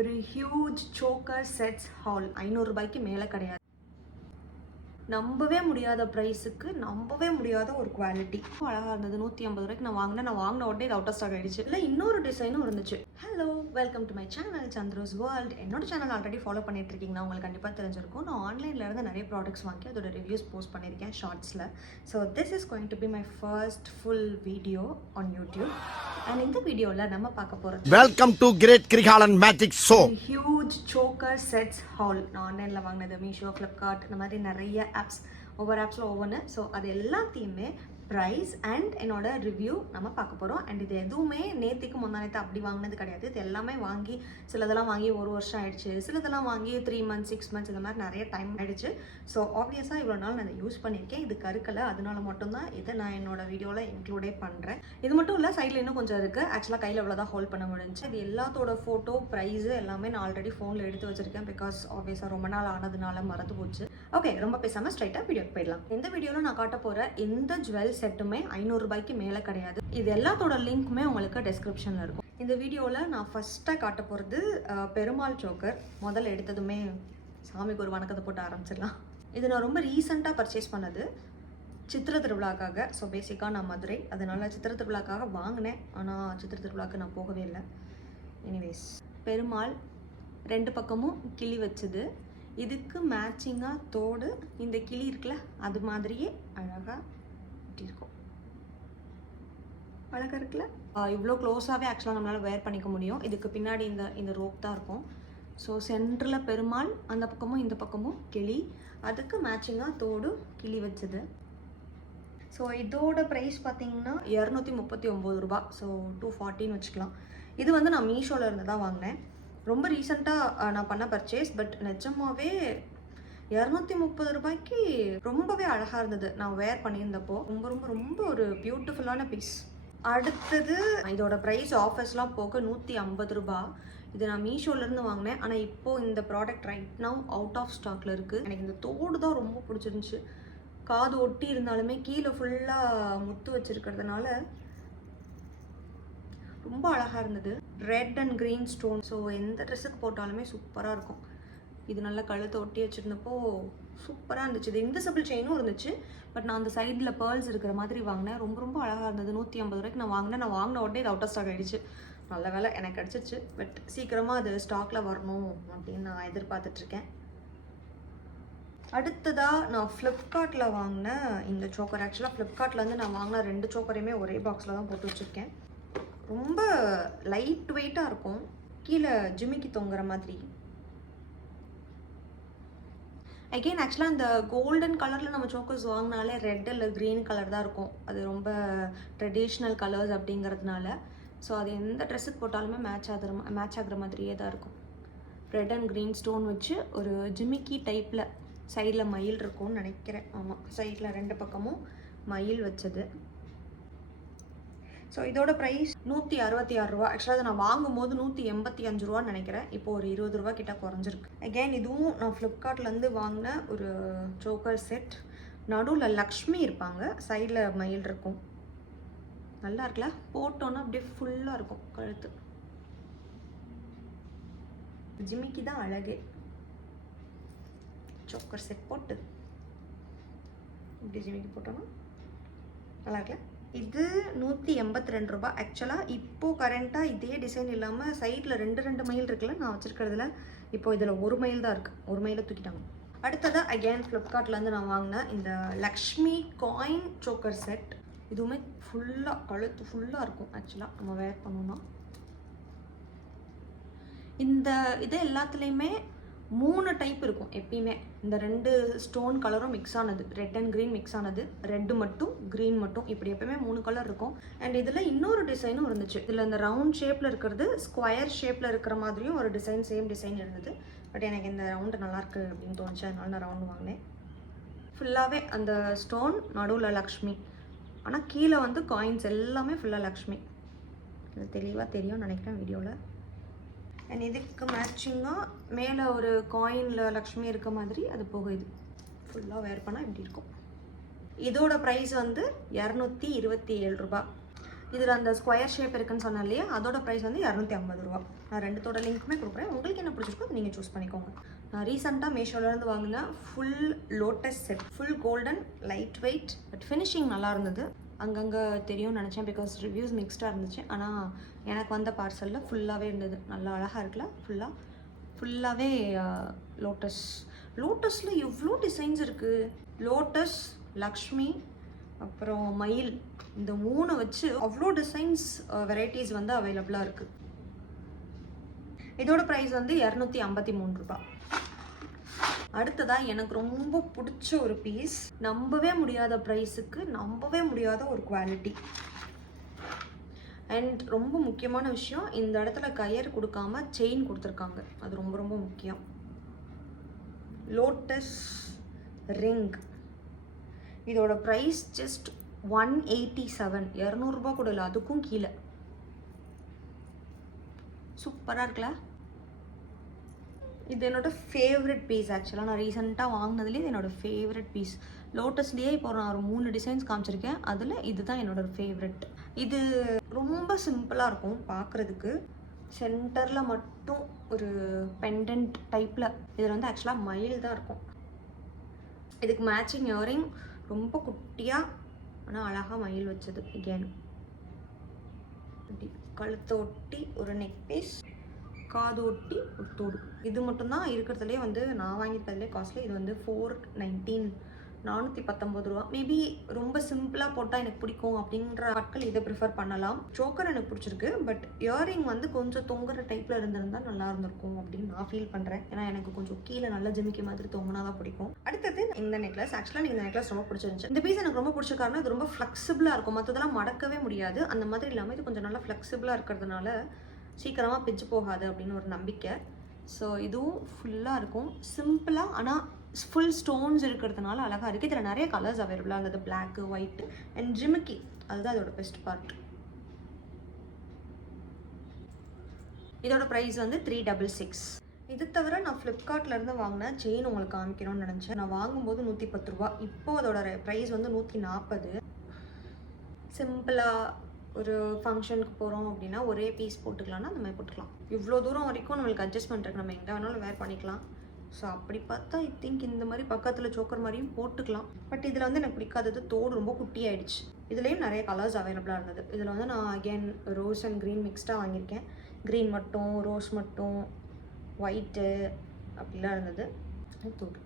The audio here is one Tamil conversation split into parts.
ஒரு ஹியூஜ் சோக்கர் செட்ஸ் ஹால் 500 ரூபாய்க்கு மேலே கிடையாது. நம்பவே முடியாத ப்ரைஸுக்கு நம்பவே முடியாத ஒரு குவாலிட்டி. அழகாக இருந்தது. 150 ரூபாய்க்கு நான் வாங்கின உடனே இது அவுட் ஆஃப் ஸ்டாக் ஆகிடுச்சு. இல்லை இன்னொரு டிசைனும் இருந்துச்சு. Hello, welcome to my channel Chandros world. என்னோட சேனல் ஆல்ரெடி ஃபாலோ பண்ணிட்டு இருக்கீங்கன்னா உங்களுக்கு கண்டிப்பாக தெரிஞ்சிருக்கும். நான் ஆன்லைனில் இருந்து நிறைய ப்ராடக்ட்ஸ் வாங்கி அதோட ரிவ்யூஸ் போஸ்ட் பண்ணியிருக்கேன் ஷார்ட்ஸில். So this is going to be my first full video on YouTube. And இந்த வீடியோவில் நம்ம பார்க்க போகிறது welcome to great Kirikalan magic show. Huge soccer sets hall. நான் ஆன்லைனில் வாங்கினது மீஷோ, ஃப்ளிப்கார்ட், இந்த மாதிரி நிறைய ஆப்ஸ், ஒவ்வொரு ஆப்ஸில் ஒவ்வொன்று. ஸோ அது எல்லாத்தையுமே ப்ரைஸ் அண்ட் என்னோட ரிவ்யூ நம்ம பார்க்க போகிறோம். அண்ட் இது எதுவுமே நேற்றுக்கு முந்தானத்து அப்படி வாங்கினது கிடையாது. இது எல்லாமே வாங்கி சிலதெல்லாம் வாங்கி 1 வருஷம் ஆயிடுச்சு, சிலதெல்லாம் வாங்கி 3 months 6 months இந்த மாதிரி நிறைய டைம் ஆயிடுச்சு. ஸோ ஆப்வியஸாக இவ்வளோ நாள் நான் இதை யூஸ் பண்ணியிருக்கேன். இது கருக்கலை, அதனால மட்டும்தான் இதை நான் என்னோட வீடியோவில் இன்க்ளூடே பண்ணுறேன். இது மட்டும் இல்லை, சைடில் இன்னும் கொஞ்சம் இருக்குது. ஆக்சுவலாக கையில் இவ்வளோ தான் ஹோல்ட் பண்ண முடிஞ்சு. இது எல்லாத்தோட ஃபோட்டோ, ப்ரைஸு எல்லாமே நான் ஆல்ரெடி ஃபோனில் எடுத்து வச்சுருக்கேன். பிகாஸ் ஆப்வியஸாக ரொம்ப நாள் ஆனதுனால மறந்து போச்சு. ஓகே, ரொம்ப பேசாமல் ஸ்ட்ரைட்டாக வீடியோக்கு போயிடலாம். இந்த வீடியோவில் நான் காட்ட போகிற எந்த ஜுவல் செட்டுமே 500 ரூபாய்க்கு மேலே கிடையாது. இது எல்லாத்தோட லிங்க்குமே உங்களுக்கு டெஸ்கிரிப்ஷனில் இருக்கும். இந்த வீடியோவில் நான் ஃபஸ்ட்டாக காட்ட போகிறது பெருமாள் சோக்கர். முதல்ல எடுத்ததுமே சாமிக்கு ஒரு வணக்கத்தை போட்டு ஆரம்பிச்சிடலாம். இது நான் ரொம்ப ரீசெண்டாக பர்ச்சேஸ் பண்ணது சித்திரை திருவிழாக்காக. ஸோ பேசிக்காக நான் மதுரை, அதனால சித்திரை திருவிழாக்காக வாங்கினேன். ஆனால் சித்திரை திருவிழாவுக்கு நான் போகவே இல்லை. எனிவேஸ், பெருமாள் 2 பக்கமும் கிளி வச்சுது. இதுக்கு மேட்சிங்காக தோடு, இந்த கிளி இருக்குல்ல அது மாதிரியே அழகாக இருக்கும். அழகாக இருக்குல்ல. இவ்வளோ க்ளோஸாகவே ஆக்சுவலாக நம்மளால் வேர் பண்ணிக்க முடியும். இதுக்கு பின்னாடி இந்த ரோப் தான் இருக்கும். ஸோ சென்டரில் பெருமாள், அந்த பக்கமும் இந்த பக்கமும் கிளி, அதுக்கு மேட்சிங்காக தோடு கிளி வச்சுது. ஸோ இதோட ப்ரைஸ் பார்த்தீங்கன்னா 239 ரூபா. ஸோ 240ன்னு வச்சுக்கலாம். இது வந்து நான் மீஷோவில் இருந்து தான் வாங்கினேன். ரொம்ப ரீசெண்டாக நான் பண்ண பர்ச்சேஸ். பட் நிஜமாவே 230 ரூபாய்க்கு ரொம்பவே அழகாக இருந்தது. நான் வேர் பண்ணியிருந்தப்போ ரொம்ப ரொம்ப ரொம்ப ஒரு பியூட்டிஃபுல்லான பீஸ். அடுத்தது இதோட ப்ரைஸ் ஆஃபர்ஸ்லாம் போக 150 ரூபா. இது நான் மீஷோலேருந்து வாங்கினேன். ஆனால் இப்போது இந்த product right now out of ஸ்டாக்கில் இருக்குது. எனக்கு இந்த தோடு தான் ரொம்ப பிடிச்சிருந்துச்சு. காது ஒட்டி இருந்தாலுமே கீழே ஃபுல்லாக முத்து வச்சுருக்கிறதுனால ரொம்ப அழகாக இருந்தது. Red and green stone. So எந்த ட்ரெஸ்ஸுக்கு போட்டாலுமே சூப்பராக இருக்கும். இது நல்லா கழுத்தை ஒட்டி வச்சுருந்தப்போ சூப்பராக இருந்துச்சு. இது இன்விசிபிள் செயினும் இருந்துச்சு. பட் நான் அந்த சைடில் பேர்ல்ஸ் இருக்கிற மாதிரி வாங்கினேன். ரொம்ப ரொம்ப அழகாக இருந்தது. 150 ரூபாய்க்கு நான் வாங்கின உடனே இது அவுட் ஆஃப் ஸ்டாக் ஆகிடுச்சு. நல்ல வேலை எனக்கு கிடச்சிச்சு. பட் சீக்கிரமாக அது ஸ்டாக்கில் வரணும் அப்படின்னு நான் எதிர்பார்த்துட்ருக்கேன். அடுத்ததாக நான் ஃப்ளிப்கார்ட்டில் வாங்கின இந்த சோக்கர். ஆக்சுவலாக ஃப்ளிப்கார்ட்லேருந்து நான் வாங்கின 2 சோக்கரையுமே ஒரே பாக்ஸில் தான் போட்டு வச்சுருக்கேன். ரொம்ப லைட் வெயிட்டாக இருக்கும். கீழே ஜிமிக்கி தொங்குற மாதிரி. அகெயின் ஆக்சுவலாக அந்த கோல்டன் கலரில் நம்ம சோக்கர்ஸ் வாங்கினாலே ரெட் இல்லை க்ரீன் கலர் தான் இருக்கும். அது ரொம்ப ட்ரெடிஷ்னல் கலர்ஸ் அப்படிங்கிறதுனால. ஸோ அது எந்த ட்ரெஸ்ஸுக்கு போட்டாலுமே மேட்ச் ஆகிற மாதிரியே தான் இருக்கும். ரெட் அண்ட் க்ரீன் ஸ்டோன் வச்சு ஒரு ஜிமிக்கி டைப்பில் சைடில் மயில் இருக்கும்னு நினைக்கிறேன். ஆமாம், சைடில் 2 பக்கமும் மயில் வச்சது. ஸோ இதோட ப்ரைஸ் 166 ரூபா. ஆக்சுவலாக அதை நான் வாங்கும்போது 185 ரூபான்னு நினைக்கிறேன். இப்போது ஒரு 20 ரூபா கிட்ட குறைஞ்சிருக்கு. அகெயின் இதுவும் நான் ஃப்ளிப்கார்ட்லேருந்து வாங்கின ஒரு சோக்கர் செட். நடுவில் லக்ஷ்மி இருப்பாங்க, சைடில் மயில் இருக்கும். நல்லா இருக்குல்ல, போட்டோன்னா அப்படியே ஃபுல்லாக இருக்கும் கழுத்து. ஜிமிக்கி தான் அழகே. சோக்கர் செட் போட்டு இப்படி ஜிமிக்கி போட்டோன்னா நல்லா இருக்குல்ல. இது 182 ரூபா. ஆக்சுவலாக இப்போது கரண்ட்டாக இதே டிசைன் இல்லாமல் சைடில் 2 மயில் இருக்குல்ல நான் வச்சுருக்கிறதுல, இப்போது இதில் 1 மயில் தான் இருக்குது. 1 மயிலை தூக்கிட்டாங்க. அடுத்ததாக அகெயின் ஃப்ளிப்கார்ட்லேருந்து நான் வாங்கினேன் இந்த லக்ஷ்மி காயின் சோக்கர் செட். இதுவுமே ஃபுல்லாக கழுத்து ஃபுல்லாக இருக்கும். ஆக்சுவலாக நம்ம வேர் பண்ணோன்னா இந்த இது எல்லாத்துலேயுமே 3 டைப் இருக்கும் எப்பயுமே. இந்த 2 ஸ்டோன் கலரும் மிக்ஸ் ஆனது, ரெட் அண்ட் க்ரீன் மிக்ஸ் ஆனது, ரெட்டு மட்டும் க்ரீன் மட்டும், இப்படி எப்பயுமே 3 கலர் இருக்கும். அண்ட் இதில் இன்னொரு டிசைனும் இருந்துச்சு. இதில் இந்த ரவுண்ட் ஷேப்பில் இருக்கிறது ஸ்கொயர் ஷேப்பில் இருக்கிற மாதிரியும் ஒரு டிசைன், சேம் டிசைன் இருந்தது. பட் எனக்கு இந்த ரவுண்டு நல்லாயிருக்கு அப்படின்னு தோணுச்சு, அதனால நான் ரவுண்டு வாங்கினேன். ஃபுல்லாகவே அந்த ஸ்டோன், நடுவில் லக்ஷ்மி, ஆனால் கீழே வந்து காயின்ஸ் எல்லாமே ஃபுல்லாக லக்ஷ்மி. இது தெளிவாக தெரியும்னு நினைக்கிறேன் வீடியோவில். அண்ட் இதுக்கு மேட்சிங்காக மேலே ஒரு காயினில் லக்ஷ்மி இருக்க மாதிரி அது போக இது ஃபுல்லாக வேர் பண்ணால் இப்படி இருக்கும். இதோட ப்ரைஸ் வந்து 227 ரூபா. இதில் அந்த ஸ்கொயர் ஷேப் இருக்குன்னு சொன்னேன் இல்லையா, அதோட ப்ரைஸ் வந்து 250 ரூபா. நான் ரெண்டுத்தோட லிங்க்குமே கொடுக்குறேன், உங்களுக்கு என்ன பிடிச்சிருக்கோ அதை நீங்கள் சூஸ் பண்ணிக்கோங்க. நான் ரீசெண்டாக மீஷோலேருந்து வாங்கினேன் full lotus set, full golden, light weight, but finishing நல்லா இருந்தது. அங்கங்கே தெரியும்னு நினச்சேன் பிகாஸ் ரிவ்யூஸ் மிக்ஸ்டாக இருந்துச்சு. ஆனால் எனக்கு வந்த பார்சலில் ஃபுல்லாகவே இருந்தது. நல்லா அழகாக இருக்குல்ல, ஃபுல்லாகவே லோட்டஸில் எவ்வளோ டிசைன்ஸ் இருக்குது. லோட்டஸ், லக்ஷ்மி, அப்புறம் மயில், இந்த 3 வச்சு அவ்வளோ டிசைன்ஸ் வெரைட்டிஸ் வந்து அவைலபிளாக இருக்குது. இதோட ப்ரைஸ் வந்து 253 ரூபா. அடுத்ததாக எனக்கு ரொம்ப பிடிச்ச ஒரு பீஸ், நம்பவே முடியாத ப்ரைஸுக்கு நம்பவே முடியாத ஒரு குவாலிட்டி. அண்ட் ரொம்ப முக்கியமான விஷயம், இந்த இடத்துல கயர் கொடுக்காம செயின் கொடுத்துருக்காங்க, அது ரொம்ப ரொம்ப முக்கியம். லோட்டஸ் ரிங், இதோட ப்ரைஸ் ஜஸ்ட் 187, 200 ரூபா கூட இல்லை, அதுக்கும் கீழே. சூப்பராக இருக்குல்ல. இது என்னோட ஃபேவரட் பீஸ். ஆக்சுவலாக நான் ரீசெண்டாக வாங்கினதுலேயே இது என்னோட ஃபேவரட் பீஸ். லோட்டஸ்லேயே இப்போ நான் ஒரு 3 டிசைன்ஸ் காமிச்சிருக்கேன், அதில் இதுதான் என்னோட ஃபேவரட். இது ரொம்ப சிம்பிளாக இருக்கும் பார்க்குறதுக்கு. சென்டரில் மட்டும் ஒரு பெண்டன்ட் டைப்பில், இதில் வந்து ஆக்சுவலாக மயில் தான் இருக்கும். இதுக்கு மேட்சிங் இயரிங் ரொம்ப குட்டியாக ஆனால் அழகாக மயில் வச்சது. இகேன் கழுத்தை ஒட்டி ஒரு நெக் பீஸ், காது ஒட்டி ஒரு தோடு. இது மட்டும்தான் இருக்கிறதுலே வந்து நான் வாங்கியிருக்கிறதுலே காஸ்ட்லி. இது வந்து 419 ரூபா. மேபி ரொம்ப சிம்பிளாக போட்டால் எனக்கு பிடிக்கும் அப்படின்ற ஆட்கள் இதை ப்ரிஃபர் பண்ணலாம். சோக்கர் எனக்கு பிடிச்சிருக்கு, பட் இயரிங் வந்து கொஞ்சம் தொங்குற டைப்பில் இருந்திருந்தால் நல்லா இருந்திருக்கும் அப்படின்னு நான் ஃபீல் பண்ணுறேன். ஏன்னா எனக்கு கொஞ்சம் கீழே நல்லா ஜிமிக்கி மாதிரி தொங்கினா தான் பிடிக்கும். அடுத்தது இந்த நெக்லஸ். ஆக்சுவலாக எனக்கு இந்த நெக்லஸ் ரொம்ப பிடிச்சிருந்துச்சு. இந்த பீஸ் எனக்கு ரொம்ப பிடிச்ச காரணம் இது ரொம்ப ஃப்ளெக்சிபிளாக இருக்கும். மற்றதெல்லாம் மடக்கவே முடியாது, அந்த மாதிரி இல்லாமல் இது கொஞ்சம் நல்லா ஃப்ளெக்சிபிளாக இருக்கிறதுனால சீக்கிரமாக பிச்சு போகாது அப்படின்னு ஒரு நம்பிக்கை. ஸோ இதுவும் ஃபுல்லாக இருக்கும், சிம்பிளாக ஆனால் ஃபுல் ஸ்டோன்ஸ் இருக்கிறதுனால அழகாக இருக்குது. இதில் நிறைய கலர்ஸ் அவைலபிளாக இருந்தது, பிளாக்கு, ஒயிட்டு அண்ட் ஜிமிக்கி. அதுதான் இதோட பெஸ்ட் பார்ட். இதோட ப்ரைஸ் வந்து 366. இது தவிர நான் ஃப்ளிப்கார்ட்லேருந்து வாங்கின செயின் உங்களுக்கு காமிக்கணும்னு நினச்சேன். நான் வாங்கும்போது 110 ரூபா, இப்போது அதோட ப்ரைஸ் வந்து 140. சிம்பிளாக ஒரு ஃபங்க்ஷனுக்கு போகிறோம் அப்படின்னா ஒரே பீஸ் போட்டுக்கலாம்னா அந்த மாதிரி போட்டுக்கலாம். இவ்வளோ தூரம் வரைக்கும் நம்மளுக்கு அட்ஜஸ்ட்மெண்ட் இருக்குது, நம்ம எங்கே வேணாலும் வேர் பண்ணிக்கலாம். ஸோ அப்படி பார்த்தா ஐ திங்க் இந்த மாதிரி பக்கத்தில் சோக்கர் மாதிரியும் போட்டுக்கலாம். பட் இதில் வந்து எனக்கு பிடிக்காதது தோடு ரொம்ப குட்டி ஆகிடுச்சு. இதுலேயும் நிறைய கலர்ஸ் அவைலபிளாக இருந்தது. இதில் வந்து நான் அகெயின் ரோஸ் அண்ட் க்ரீன் மிக்ஸ்டாக வாங்கியிருக்கேன். க்ரீன் மட்டும், ரோஸ் மட்டும், ஒயிட்டு அப்படிலாம் இருந்தது. தோடு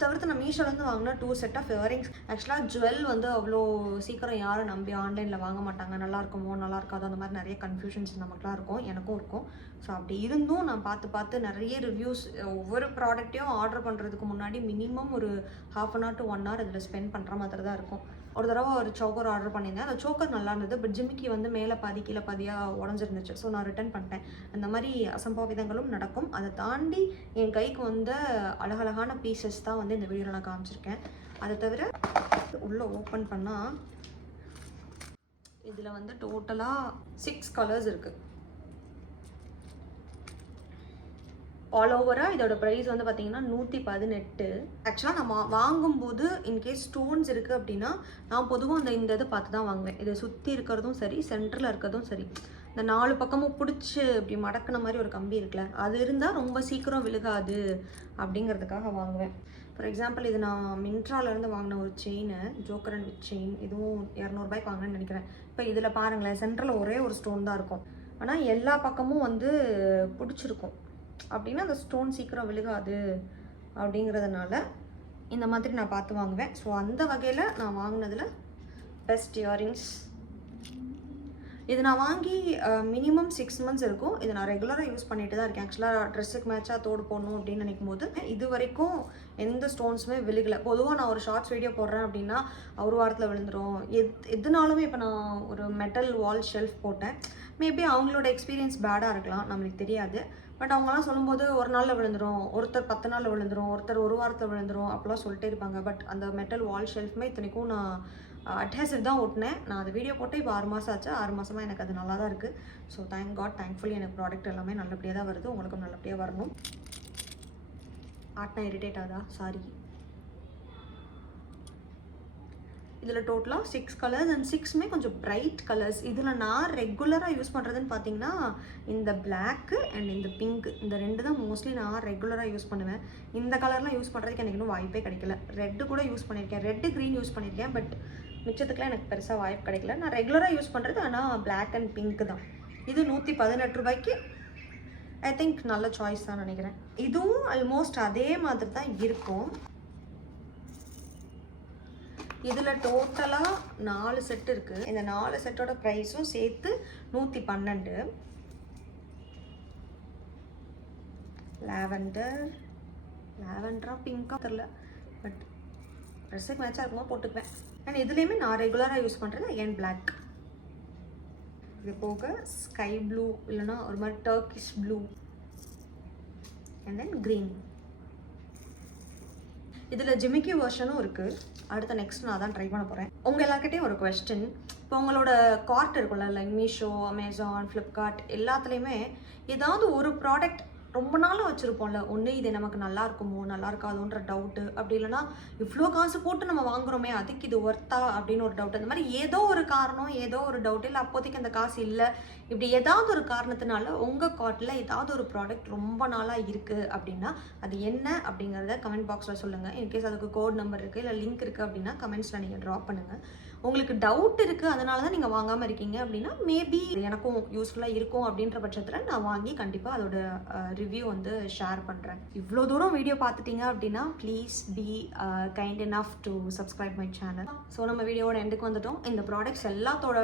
தவிர்த்து நான் மீஷோலேருந்து வாங்கினா 2 செட் ஆஃப் இயரிங்ஸ். ஆக்சுவலாக ஜுவல் வந்து அவ்வளோ சீக்கிரம் யாரும் நம்பி ஆன்லைனில் வாங்க மாட்டாங்க. நல்லா இருக்குமோ நல்லா இருக்காதோ அந்த மாதிரி நிறைய கன்ஃபியூஷன்ஸ் நமக்குலாம் இருக்கும், எனக்கும் இருக்கும். ஸோ அப்படி இருந்தும் நான் பார்த்து நிறைய ரிவ்யூஸ், ஒவ்வொரு ப்ராடக்ட்டையும் ஆர்டர் பண்ணுறதுக்கு முன்னாடி மினிமம் ஒரு 1/2 hour to 1 hour இதில் ஸ்பெண்ட் பண்ணுற மாதிரி தான் இருக்கும். ஒரு தடவை ஒரு சோக்கர் ஆர்டர் பண்ணியிருந்தேன். அந்த சோக்கர் நல்லா இருந்தது, பட் ஜிமிக்கி வந்து மேலே பாதி கீழே பாதியாக உடஞ்சிருந்துச்சு. ஸோ நான் ரிட்டர்ன் பண்ணிட்டேன். அந்த மாதிரி அசம்பாவிதங்களும் நடக்கும். அதை தாண்டி என் கைக்கு வந்த அழகழகான பீசஸ் தான் வந்து இந்த வீடியோவில் நான் காமிச்சிருக்கேன். அதை தவிர உள்ளே ஓப்பன் பண்ணால் இதில் வந்து டோட்டலாக 6 கலர்ஸ் இருக்குது. ஆல் ஓவராக இதோட ப்ரைஸ் வந்து பார்த்தீங்கன்னா 118. ஆக்சுவலாக நம்ம வாங்கும்போது இன்கேஸ் ஸ்டோன்ஸ் இருக்குது அப்படின்னா நான் பொதுவாக இந்த இது பார்த்து தான் வாங்குவேன். இதை சுற்றி இருக்கிறதும் சரி, சென்டரில் இருக்கிறதும் சரி, இந்த 4 பக்கமும் பிடிச்சி இப்படி மடக்கின மாதிரி ஒரு கம்பி இருக்குல்ல, அது இருந்தால் ரொம்ப சீக்கிரம் விழுகாது அப்படிங்கிறதுக்காக வாங்குவேன். ஃபார் எக்ஸாம்பிள் இது நான் மின்ட்ராலேருந்து வாங்கின ஒரு chain, joker and with chain. இதுவும் 200 ரூபாய்க்கு வாங்கினேன்னு நினைக்கிறேன். இப்போ இதில் பாருங்களேன், சென்டரில் ஒரே ஒரு ஸ்டோன் தான் இருக்கும், ஆனால் எல்லா பக்கமும் வந்து பிடிச்சிருக்கும். அப்படின்னா அந்த ஸ்டோன் சீக்கிரம் விழுகாது அப்படிங்கிறதுனால இந்த மாதிரி நான் பார்த்து வாங்குவேன். ஸோ அந்த வகையில் நான் வாங்கினதில் பெஸ்ட் இயரிங்ஸ். இது நான் வாங்கி மினிமம் 6 months இருக்கும். இது நான் ரெகுலராக யூஸ் பண்ணிட்டு தான் இருக்கேன். ஆக்சுவலாக ட்ரெஸ்ஸுக்கு மேட்சாக தோடு போடணும் அப்படின்னு நினைக்கும் போது இது வரைக்கும் எந்த ஸ்டோன்ஸுமே விழுகலை. பொதுவாக நான் ஒரு ஷார்ட்ஸ் வீடியோ போடுறேன் அப்படின்னா ஒரு வாரத்தில் விழுந்துடும். எதுனாலுமே இப்போ நான் ஒரு மெட்டல் வால் ஷெல்ஃப் போட்டேன். மேபி அவங்களோட எக்ஸ்பீரியன்ஸ் பேடாக இருக்கலாம், நம்மளுக்கு தெரியாது. பட் அவங்களாம் சொல்லும்போது ஒரு நாளில் விழுந்துடும், ஒருத்தர் 10 நாளில் விழுந்துடும், ஒருத்தர் ஒரு வாரத்தில் விழுந்துடும் அப்படிலாம் சொல்லிட்டே இருப்பாங்க. பட் அந்த மெட்டல் வால் ஷெல்ஃப்மே இத்தனைக்கும் நான் அட்ஹெசிவ் தான் ஓட்டினேன். நான் அது வீடியோ போட்டு இப்போ 6 மாதம் ஆச்சு. 6 மாதமாக எனக்கு அது நல்லா தான் இருக்குது. ஸோ தேங்க் காட், தேங்க்ஃபுல்லி எனக்கு ப்ராடக்ட் எல்லாமே நல்லபடியாக தான் வருது. உங்களுக்கும் நல்லபடியாக வரணும். ஆட்னா இரிட்டேட் ஆகுதா? சாரி. இதில் டோட்டலாக 6 கலர்ஸ் அண்ட் 6மே கொஞ்சம் பிரைட் கலர்ஸ். இதில் நான் ரெகுலராக யூஸ் பண்ணுறதுன்னு பார்த்தீங்கன்னா இந்த பிளாக்கு அண்ட் இந்த பிங்க், இந்த 2 தான் மோஸ்ட்லி நான் ரெகுலராக யூஸ் பண்ணுவேன். இந்த கலர்லாம் யூஸ் பண்ணுறதுக்கு எனக்கு இன்னும் வாய்ப்பே கிடைக்கல. ரெட்டு கூட யூஸ் பண்ணியிருக்கேன், ரெட்டு க்ரீன் யூஸ் பண்ணியிருக்கேன், பட் மிச்சத்துக்குலாம் எனக்கு பெருசாக வாய்ப்பு கிடைக்கல. நான் ரெகுலராக யூஸ் பண்ணுறது ஆனால் பிளாக் அண்ட் பிங்க் தான். இது 118 ரூபாய்க்கு ஐ திங்க் நல்ல சாய்ஸ் தான் நினைக்கிறேன். இதுவும் ஆல்மோஸ்ட் அதே மாதிரி தான் இருக்கும். இதில் டோட்டலாக 4 செட் இருக்குது. இந்த 4 செட்டோட ப்ரைஸும் சேர்த்து 112. லாவெண்டரா பிங்காக தெரில, பட் ட்ரெஸ்ஸுக்கு மேட்சாக இருக்கும்போது போட்டுக்குவேன். அண்ட் இதுலேயுமே நான் ரெகுலராக யூஸ் பண்ணுறது அகேன் பிளாக். இது போக ஸ்கை ப்ளூ இல்லைனா ஒரு மாதிரி Turkish blue and then green. இதில் ஜிமிக்கி வெர்ஷனும் இருக்குது. அடுத்த நெக்ஸ்ட் நான் தான் ட்ரை பண்ண போகிறேன். உங்கள் எல்லாருக்கிட்டையும் ஒரு கொஸ்டின். இப்போ உங்களோட கார்ட் இருக்கும்ல, லைக் மீஷோ, அமேசான், ஃப்ளிப்கார்ட் எல்லாத்துலேயுமே ஏதாவது ஒரு ப்ராடக்ட் ரொம்ப நாளாக வச்சுருப்போம்ல, ஒன்று இது நமக்கு நல்லா இருக்குமோ நல்லா இருக்காதோன்ற டவுட்டு, அப்படி இல்லைனா இவ்வளோ காசு போட்டு நம்ம வாங்குகிறோமே அதுக்கு இது ஒர்த்தா அப்படின்னு ஒரு டவுட். இந்த மாதிரி ஏதோ ஒரு காரணம், ஏதோ ஒரு டவுட், இல்லை அப்போதைக்கு அந்த காசு இல்லை, இப்படி ஏதாவது ஒரு காரணத்தினால உங்கள் கார்ட்டில் ஏதாவது ஒரு ப்ராடக்ட் ரொம்ப நாளாக இருக்குது அப்படின்னா அது என்ன அப்படிங்கிறத கமெண்ட் பாக்ஸில் சொல்லுங்கள். இன்கேஸ் அதுக்கு கோட் நம்பர் இருக்குது இல்லை லிங்க் இருக்குது அப்படின்னா கமெண்ட்ஸில் நீங்கள் ட்ராப் பண்ணுங்கள். உங்களுக்கு டவுட் இருக்குது அதனால தான் நீங்கள் வாங்காமல் இருக்கீங்க அப்படின்னா மேபி எனக்கும் யூஸ்ஃபுல்லாக இருக்கும் அப்படின்ற பட்சத்தில் நான் வாங்கி கண்டிப்பாக அதோட ரிவ்யூ வந்து ஷேர் பண்ணுறேன். இவ்வளோ தூரம் வீடியோ பார்த்துட்டீங்க அப்படின்னா please be kind enough to subscribe my channel. So நம்ம வீடியோட எண்டுக்கு வந்துட்டோம். இந்த ப்ராடக்ட்ஸ் எல்லாத்தோட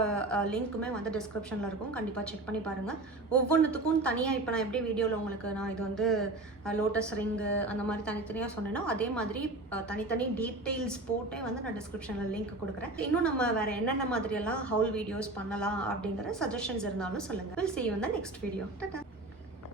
லிங்க்குமே வந்து டிஸ்கிரிப்ஷனில் இருக்கும், கண்டிப்பாக செக் பண்ணி பாருங்கள். ஒவ்வொன்றுத்துக்கும் தனியாக இப்போ நான் எப்படி வீடியோவில் உங்களுக்கு நான் இது வந்து லோட்டஸ் ரிங்கு அந்த மாதிரி தனித்தனியாக சொன்னேன்னா அதே மாதிரி தனித்தனி டீட்டெயில்ஸ் போட்டே வந்து நான் டிஸ்கிரிப்ஷனில் லிங்க் கொடுக்குறேன். இன்னும் நம்ம வேறு என்னென்ன மாதிரியெல்லாம் ஹவுல் வீடியோஸ் பண்ணலாம் அப்படிங்கிற சஜஷன்ஸ் இருந்தாலும் சொல்லுங்கள். Will see you in the next video. Ta-ta.